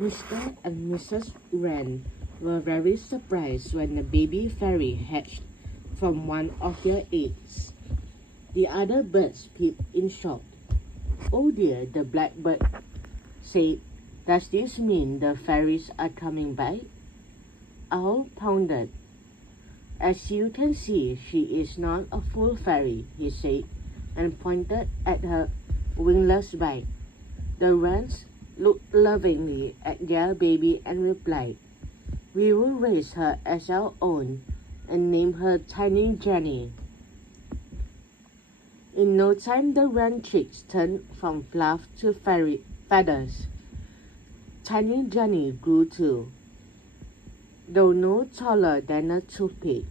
Mr. and Mrs. Wren were very surprised when the baby fairy hatched from one of their eggs. The other birds peeped in shock. "Oh dear," the blackbird said. "Does this mean the fairies are coming back?" Owl pondered. "As you can see, she is not a full fairy," he said, and pointed at her wingless back. The wrens looked lovingly at their baby and replied, "We will raise her as our own and name her Tiny Jenny." In no time, the wren chicks turned from fluff to feathers. Tiny Jenny grew too, though no taller than a toothpick.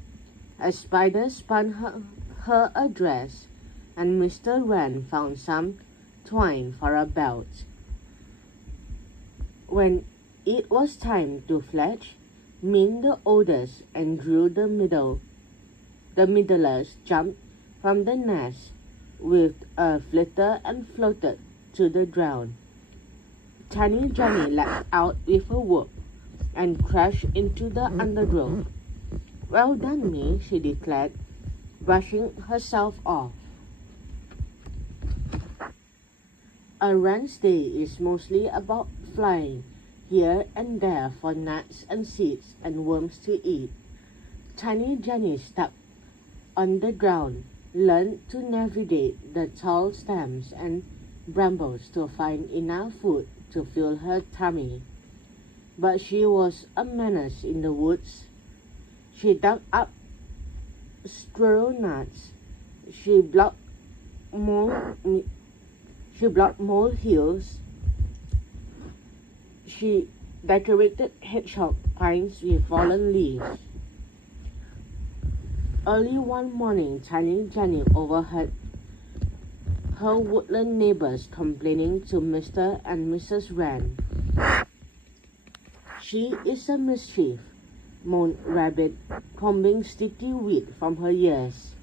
A spider spun her a dress, and Mr. Wren found some twine for a belt. When it was time to fledge, Min the oldest and Drew the middlers jumped from the nest with a flitter and floated to the ground. Tiny Jenny leapt out with a whoop and crashed into the undergrowth. "Well done, me," she declared, brushing herself off. A wren's day is mostly about flying here and there for nuts and seeds and worms to eat. Tiny Jenny stepped on the ground, learned to navigate the tall stems and brambles to find enough food to fill her tummy. But she was a menace in the woods. She dug up squirrel nuts. She blocked molehills. She decorated hedgehog pines with fallen leaves. Early one morning, Tiny Jenny overheard her woodland neighbors complaining to Mr. and Mrs. Wren. "She is a mischief," moaned Rabbit, combing sticky wheat from her ears.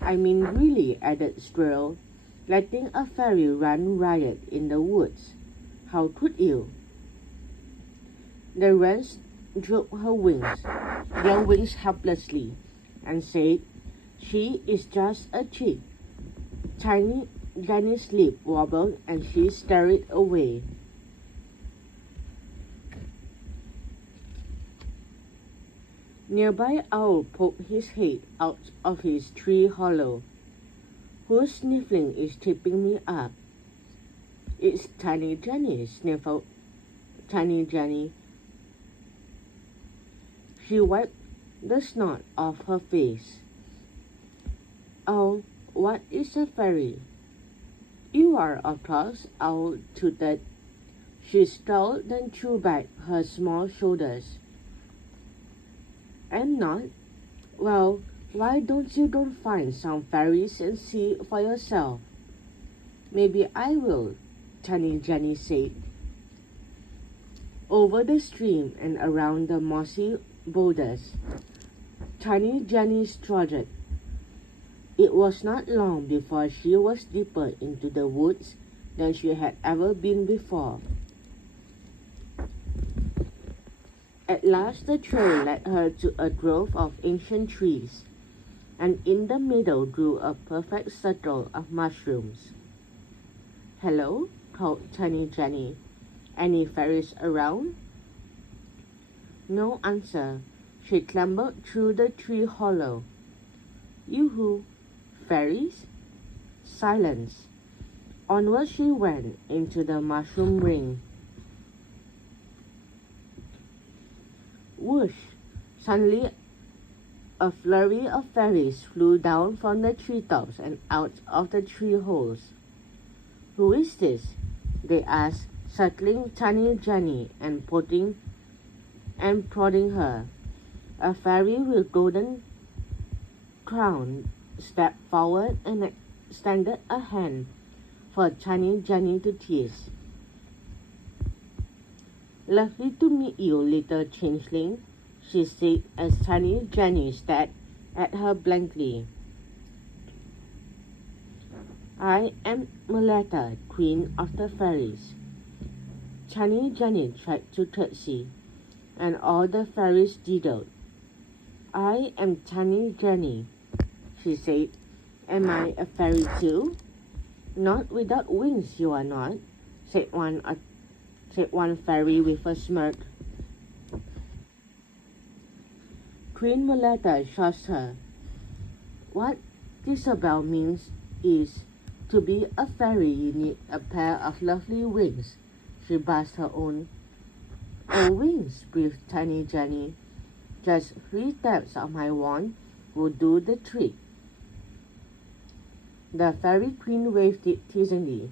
"I mean really," added Squirrel, "letting a fairy run riot in the woods. How could you?" The wrens drooped their wings helplessly, and said, "She is just a chick." Tiny Jenny's lip wobbled and she scurried away. Nearby Owl poked his head out of his tree hollow. "Whose sniffling is keeping me up?" "It's Tiny Jenny," sniffled Tiny Jenny. She wiped the snot off her face. "Oh, what is a fairy?" "You are, of course," Owl tooted. She scowled, then threw back her small shoulders. "I'm not." "Well, why don't you go find some fairies and see for yourself?" "Maybe I will," Tiny Jenny said. Over the stream and around the mossy boulders, Tiny Jenny strutted. It was not long before she was deeper into the woods than she had ever been before. At last the trail led her to a grove of ancient trees, and in the middle grew a perfect circle of mushrooms. "Hello," called Tiny Jenny. "Any fairies around?" No answer. She clambered through the tree hollow. "Yoo-hoo! Fairies?" Silence. Onward she went into the mushroom ring. Whoosh! Suddenly a flurry of fairies flew down from the treetops and out of the tree holes. "Who is this?" they asked, circling Tiny Jenny and prodding her. A fairy with golden crown stepped forward and extended a hand for Tiny Jenny to kiss. "Lovely to meet you, little changeling," she said as Tiny Jenny stared at her blankly. "I am Meletta, Queen of the Fairies." Tiny Jenny tried to curtsy, and all the fairies giggled. I am Tiny Jenny, she said. Am I a fairy too? Not without wings, you are not, said one fairy with a smirk. Queen Violetta shocked her. What Isabel means is, to be a fairy you need a pair of lovely wings, she buzzed her own. Oh, wings, breathed Tiny Jenny. Just 3 taps of my wand will do the trick. The fairy queen waved it teasingly.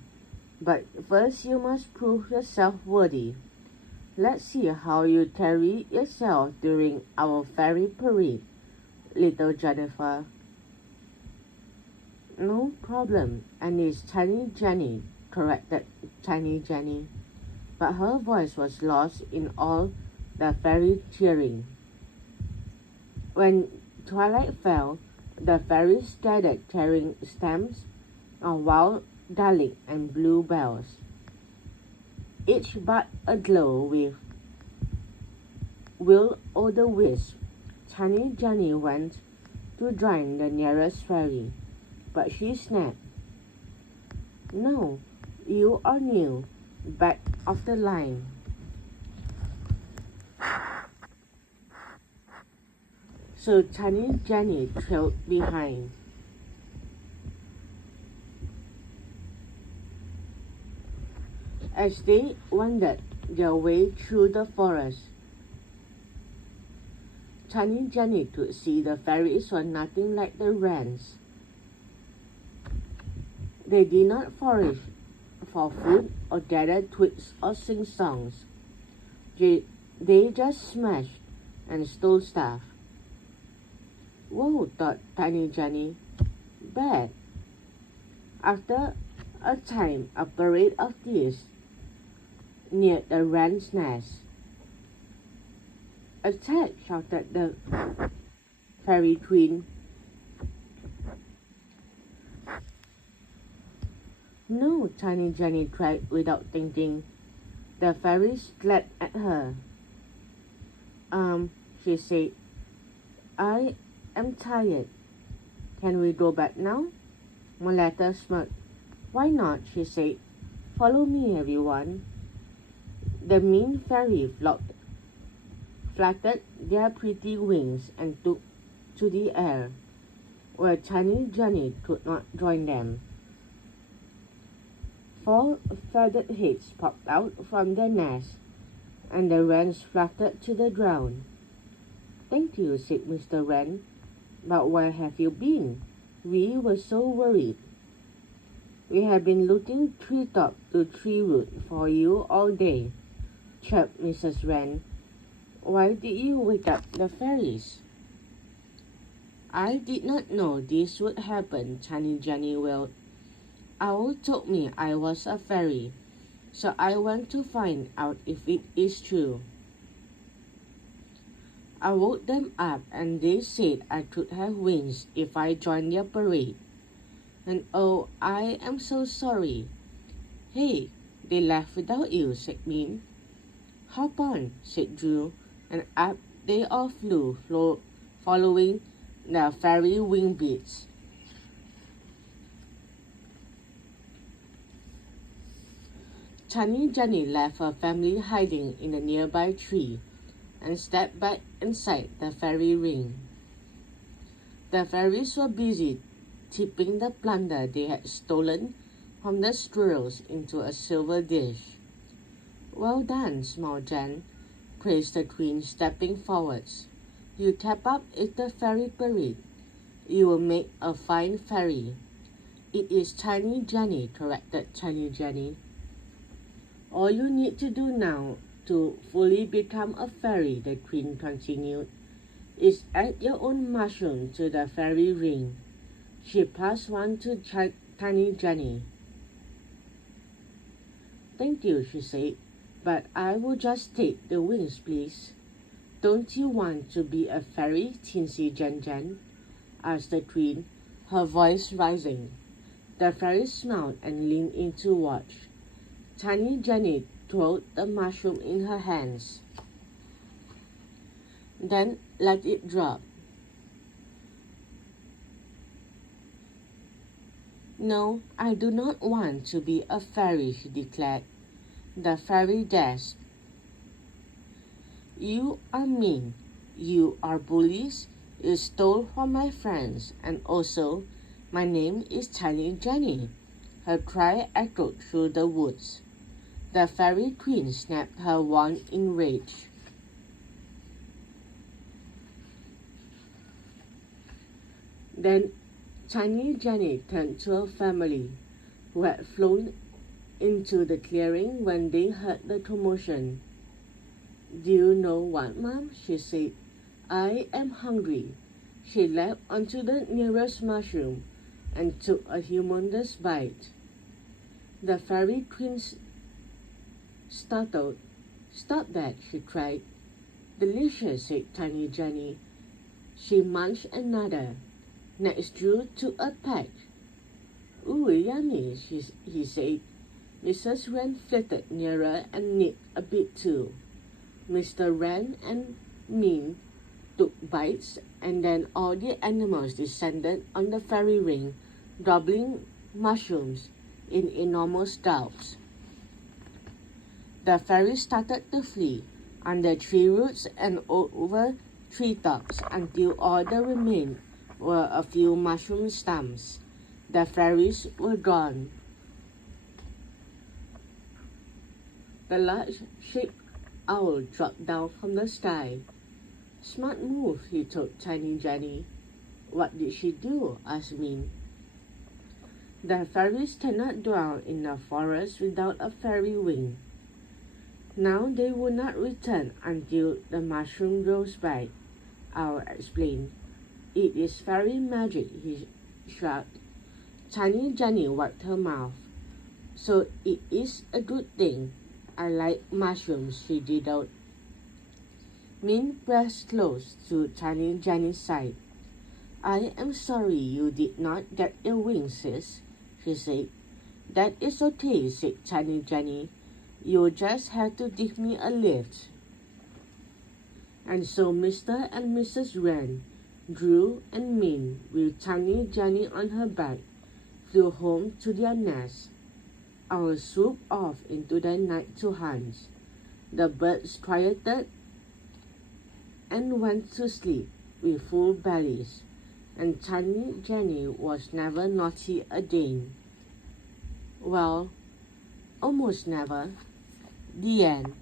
But first you must prove yourself worthy. Let's see how you carry yourself during our fairy parade, little Jennifer. No problem, and it's Tiny Jenny, corrected Tiny Jenny. But her voice was lost in all the fairy cheering. When twilight fell, the fairies gathered carrying stems of wild garlic and bluebells, each but aglow with will-o'-the-wisp. Tiny Jenny went to join the nearest fairy, but she snapped. No, you are new, back of the line. So Tiny Jenny trailed behind. As they wandered their way through the forest, Tiny Jenny could see the fairies were nothing like the wrens. They did not forage for food or gather twigs or sing songs. They just smashed and stole stuff. Whoa, thought Tiny Jenny. Bad. After a time, a parade of thieves near the wren's nest. Attack, shouted the fairy queen. No, Tiny Jenny cried without thinking. The fairies glared at her. She said, I am tired. Can we go back now? Violetta smirked. Why not, she said. Follow me, everyone. The mean fairy flattered their pretty wings and took to the air, where Tiny Jenny could not join them. 4 feathered heads popped out from their nest, and the wrens fluttered to the ground. Thank you, said Mr. Wren. But where have you been? We were so worried. We have been looking treetop to tree root for you all day, chirped Mrs. Wren. Why did you wake up the fairies? I did not know this would happen, Tiny Jenny wailed. Owl told me I was a fairy, so I went to find out if it is true. I woke them up and they said I could have wings if I joined their parade. And oh, I am so sorry. Hey, they left without you, said Min. Hop on, said Drew, and up they all flew, following the fairy wing beats. Tiny Jenny left her family hiding in a nearby tree and stepped back inside the fairy ring. The fairies were busy tipping the plunder they had stolen from the squirrels into a silver dish. Well done, small Jen, praised the queen, stepping forwards. You kept up with the fairy parade. You will make a fine fairy. It is Tiny Jenny, corrected Tiny Jenny. All you need to do now to fully become a fairy, the queen continued, is add your own mushroom to the fairy ring. She passed one to Tiny Jenny. Thank you, she said, but I will just take the wings, please. Don't you want to be a fairy, Teensy Jen Jen? Asked the queen, her voice rising. The fairy smiled and leaned in to watch. Tiny Jenny twirled the mushroom in her hands, then let it drop. "No, I do not want to be a fairy," she declared. The fairy dashed. "You are mean. You are bullies. You stole from my friends, and also, my name is Tiny Jenny." Her cry echoed through the woods. The fairy queen snapped her wand in rage. Then Tiny Jenny turned to her family, who had flown into the clearing when they heard the commotion. "Do you know what, Mom?" she said. "I am hungry." She leapt onto the nearest mushroom and took a humongous bite. The fairy queen startled. "Stop that!" she cried. "Delicious," said Tiny Jenny. She munched another. Next drew to a peck. "Ooh, yummy," he said. Mrs. Wren flitted nearer and nipped a bit too. Mr. Wren and Min took bites, and then all the animals descended on the fairy ring, gobbling mushrooms in enormous gulps. The fairies started to flee under tree roots and over treetops until all that remained were a few mushroom stumps. The fairies were gone. The large shaped owl dropped down from the sky. "Smart move," he told Tiny Jenny. "What did she do?" asked Min. "The fairies cannot dwell in the forest without a fairy wing. Now they will not return until the mushroom grows back," Owl explained. "It is fairy magic," he shrugged. Tiny Jenny wiped her mouth. "So it is a good thing I like mushrooms," she giggled. Min pressed close to Tiny Jenny's side. "I am sorry you did not get your wings, sis," she said. "That is okay," said Tiny Jenny. "You just have to give me a lift." And so Mr. and Mrs. Wren, Drew and Min, with Tiny Jenny on her back, flew home to their nest. Owls swooped off into the night to hunt. The birds quieted and went to sleep with full bellies, and Tiny Jenny was never naughty again. Well, almost never. The end.